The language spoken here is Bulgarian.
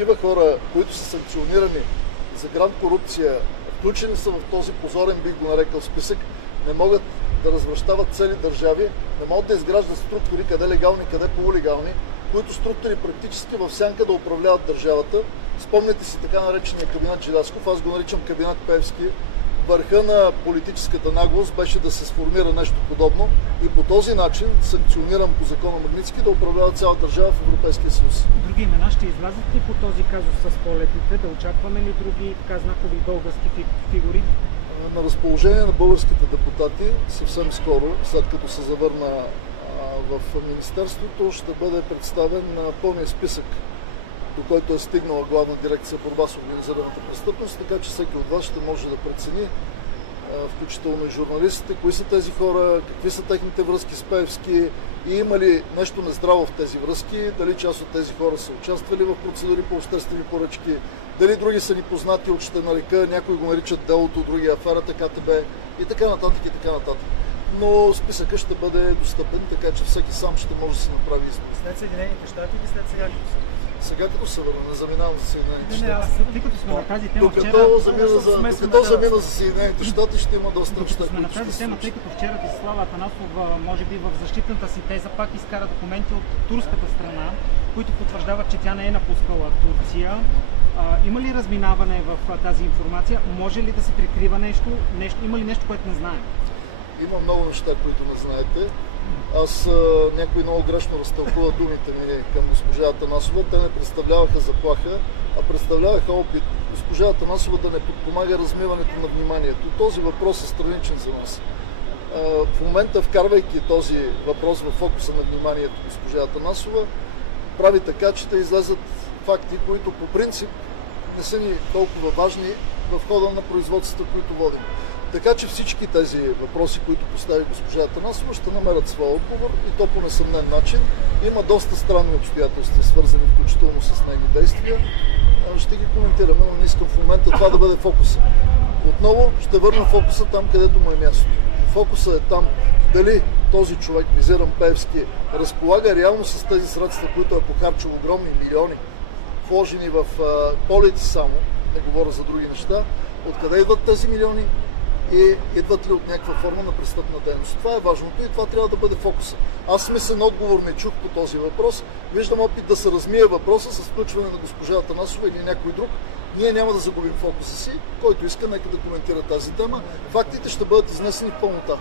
такива хора, които са санкционирани за гранд корупция, включени са в този позорен, бих го нарекал, списък, не могат да развращават цели държави, не могат да изграждат структури, къде легални, къде полулегални, които структури практически в сянка да управляват държавата. Спомняте си така наречения кабинет Желязков, аз го наричам кабинет Пеевски. Върха на политическата наглост беше да се сформира нещо подобно и по този начин, санкциониран по закона Магнитски, да управлява цяла държава в Европейския съюз. Други имена ще излязат ли по този казус с полетите? Да очакваме ли други така знакови български фигури? На разположение на българските депутати съвсем скоро, след като се завърна в Министерството, ще бъде представен пълния списък, до който е стигнала Главна дирекция борба с организираната престъпност, така че всеки от вас ще може да прецени, включително и журналистите, кои са тези хора, какви са техните връзки с Пеевски и има ли нещо нездраво в тези връзки, дали част от тези хора са участвали в процедури по обществени поръчки, дали други са ни познати от Щенарика, някои го наричат делото, други аферата КТБ и така нататък и така нататък. Но списъкът ще бъде достъпен, така че всеки сам ще може да си направи избор. След Съединените щати или след сега? Сега като се върна, не заминавам за Съединените щати. Тъй като сме на тази тема вчера... Докато замина за Съединените щати, ще има доста неща, сме на тази тема, тъй като вчера Десислава Атанасова, може би в защитната си теза, пак изкара документи от турската страна, които потвърждават, че тя не е напускала Турция. Има ли разминаване в тази информация? Може ли да се прикрива нещо? Има ли нещо, което не знаем? Има много неща, които не знаете. Някой много грешно разтълкува думите ми към госпожа Атанасова. Те не представляваха заплаха, а представляваха опит госпожа Атанасова да не подпомага размиването на вниманието. Този въпрос е страничен за нас. В момента, вкарвайки този въпрос в фокуса на вниманието госпожа Атанасова, прави така, че да излезат факти, които по принцип не са ни толкова важни в хода на производствата, които водим. Така че всички тези въпроси, които постави госпожа Атанасова, ще намерят своя отговор и то по несъмнен начин. Има доста странни обстоятелства, свързани включително с нейни действия. Ще ги коментираме, но не искам в момента това да бъде фокуса. Отново ще върна фокуса там, където му е мястото. Фокуса е там дали този човек, визиран Пеевски, разполага реално с тези средства, които е похарчил огромни милиони, вложени в полети само, не говоря за други неща, откъде идват тези милиони и идват ли от някаква форма на престъпна дейност. Това е важното и това трябва да бъде фокуса. Аз смислен отговор не чух по този въпрос. Виждам опит да се размие въпроса с включване на госпожа Атанасова или някой друг. Ние няма да загубим фокуса си. Който иска, нека да коментира тази тема. Фактите ще бъдат изнесени в пълнота.